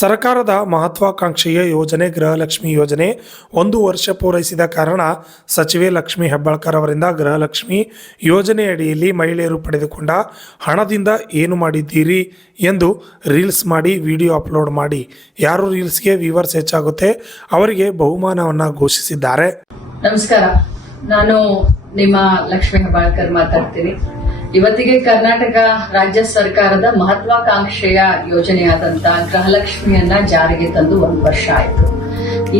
ಸರ್ಕಾರದ ಮಹತ್ವಾಕಾಂಕ್ಷೆಯ ಯೋಜನೆ ಗೃಹಲಕ್ಷ್ಮಿ ಯೋಜನೆ 1 ವರ್ಷ ಪೂರೈಸಿದ ಕಾರಣ ಸಚಿವೆ ಲಕ್ಷ್ಮಿ ಹೆಬ್ಬಾಳ್ಕರ್ ಅವರಿಂದ ಗೃಹಲಕ್ಷ್ಮಿ ಯೋಜನೆಯಡಿಯಲ್ಲಿ ಮಹಿಳೆಯರು ಪಡೆದುಕೊಂಡ ಹಣದಿಂದ ಏನು ಮಾಡಿದ್ದೀರಿ ಎಂದು ರೀಲ್ಸ್ ಮಾಡಿ ವಿಡಿಯೋ ಅಪ್ಲೋಡ್ ಮಾಡಿ ಯಾರು ರೀಲ್ಸ್ಗೆ ವ್ಯೂವರ್ಸ್ ಹೆಚ್ಚಾಗುತ್ತೆ ಅವರಿಗೆ ಬಹುಮಾನವನ್ನು ಘೋಷಿಸಿದ್ದಾರೆ. ನಮಸ್ಕಾರ, ನಾನು ನಿಮ್ಮ ಲಕ್ಷ್ಮಿ ಹೆಬ್ಬಾಳ್ಕರ್ ಮಾತಾಡ್ತೀನಿ. ಇವತ್ತಿಗೆ ಕರ್ನಾಟಕ ರಾಜ್ಯ ಸರ್ಕಾರದ ಮಹತ್ವಾಕಾಂಕ್ಷೆಯ ಯೋಜನೆಯಾದಂತ ಗೃಹಲಕ್ಷ್ಮಿಯನ್ನ ಜಾರಿಗೆ ತಂದು 1 ವರ್ಷ ಆಯಿತು.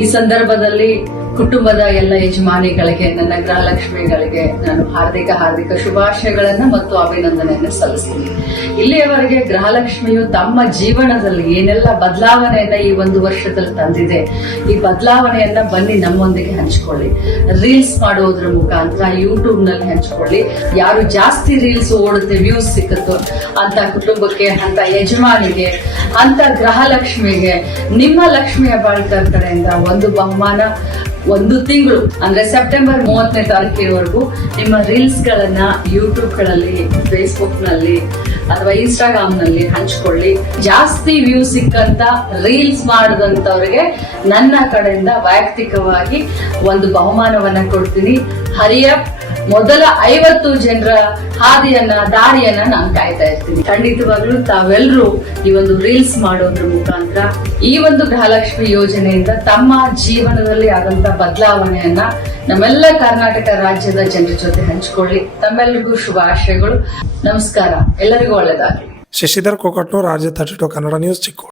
ಈ ಸಂದರ್ಭದಲ್ಲಿ ಕುಟುಂಬದ ಎಲ್ಲ ಯಜಮಾನಿಗಳಿಗೆ, ನನ್ನ ಗೃಹಲಕ್ಷ್ಮಿಗಳಿಗೆ ನಾನು ಹಾರ್ದಿಕ ಶುಭಾಶಯಗಳನ್ನ ಮತ್ತು ಅಭಿನಂದನೆಯನ್ನು ಸಲ್ಲಿಸ್ತೀನಿ. ಇಲ್ಲಿಯವರೆಗೆ ಗೃಹಲಕ್ಷ್ಮಿಯು ತಮ್ಮ ಜೀವನದಲ್ಲಿ ಏನೆಲ್ಲ ಬದಲಾವಣೆಯನ್ನ ಈ 1 ವರ್ಷದಲ್ಲಿ ತಂದಿದೆ, ಈ ಬದಲಾವಣೆಯನ್ನ ಬನ್ನಿ ನಮ್ಮೊಂದಿಗೆ ಹಂಚಿಕೊಳ್ಳಿ. ರೀಲ್ಸ್ ಮಾಡೋದ್ರ ಮುಖಾಂತರ ಯೂಟ್ಯೂಬ್ ನಲ್ಲಿ ಹಂಚಿಕೊಳ್ಳಿ. ಯಾರು ಜಾಸ್ತಿ ರೀಲ್ಸ್ ಓಡುತ್ತೆ, ವ್ಯೂಸ್ ಸಿಕ್ಕುತ್ತೋ ಅಂತ ಕುಟುಂಬಕ್ಕೆ, ಅಂತ ಯಜಮಾನಿಗೆ, ಅಂತ ಗೃಹಲಕ್ಷ್ಮಿಗೆ ನಿಮ್ಮ ಲಕ್ಷ್ಮಿ ಹೆಬ್ಬಾಳ್ಕರ್ ಕಡೆಯಿಂದ ಒಂದು ಬಹುಮಾನ 1 ತಿಂಗಳು ಅಂದ್ರೆ ಸೆಪ್ಟೆಂಬರ್ 30ನೇ ತಾರೀಕಿನವರೆಗೂ ನಿಮ್ಮ ರೀಲ್ಸ್ ಗಳನ್ನ ಯೂಟ್ಯೂಬ್ ಗಳಲ್ಲಿ, ಫೇಸ್ಬುಕ್ ನಲ್ಲಿ ಅಥವಾ ಇನ್ಸ್ಟಾಗ್ರಾಮ್ ನಲ್ಲಿ ಹಂಚ್ಕೊಳ್ಳಿ. ಜಾಸ್ತಿ ವ್ಯೂ ಸಿಕ್ಕಂತ ರೀಲ್ಸ್ ಮಾಡಿದಂತವ್ರಿಗೆ ನನ್ನ ಕಡೆಯಿಂದ ವೈಯಕ್ತಿಕವಾಗಿ ಒಂದು ಬಹುಮಾನವನ್ನ ಕೊಡ್ತೀನಿ. ಹರಿಯಪ್ ಮೊದಲ 50 ಜನರ ದಾರಿಯನ್ನ ನಾನು ಕಾಯ್ತಾ ಇರ್ತೀನಿ. ಖಂಡಿತವಾಗ್ಲೂ ತಾವೆಲ್ಲರೂ ಈ ಒಂದು ರೀಲ್ಸ್ ಮಾಡೋದ್ರ ಮುಖಾಂತರ ಈ ಒಂದು ಗೃಹಲಕ್ಷ್ಮಿ ಯೋಜನೆಯಿಂದ ತಮ್ಮ ಜೀವನದಲ್ಲಿ ಆದಂತ ಬದಲಾವಣೆಯನ್ನ ನಮ್ಮೆಲ್ಲ ಕರ್ನಾಟಕ ರಾಜ್ಯದ ಜನರ ಜೊತೆ ಹಂಚಿಕೊಳ್ಳಿ. ತಮ್ಮೆಲ್ಲರಿಗೂ ಶುಭಾಶಯಗಳು. ನಮಸ್ಕಾರ, ಎಲ್ಲರಿಗೂ ಒಳ್ಳೆಯದಾಗಲಿ. ಶಶಿಧರ್ ಕೋಕಟ್ನೂರ್, ರಾಜ್ಯ 32 ಕನ್ನಡ ನ್ಯೂಸ್, ಚಿಕ್ಕೋಡಿ.